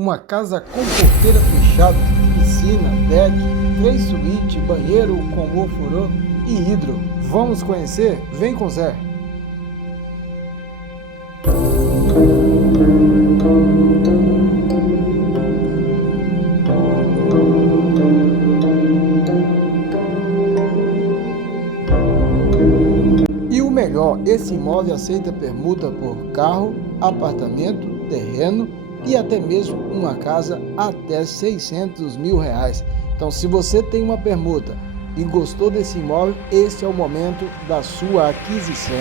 Uma casa com porteira fechada, piscina, deck, 3 suítes, banheiro com ofurô e hidro. Vamos conhecer? Vem com Zé. E o melhor, esse imóvel aceita permuta por carro, apartamento, terreno e até mesmo uma casa até 600 mil reais. Então, se você tem uma permuta e gostou desse imóvel, esse é o momento da sua aquisição.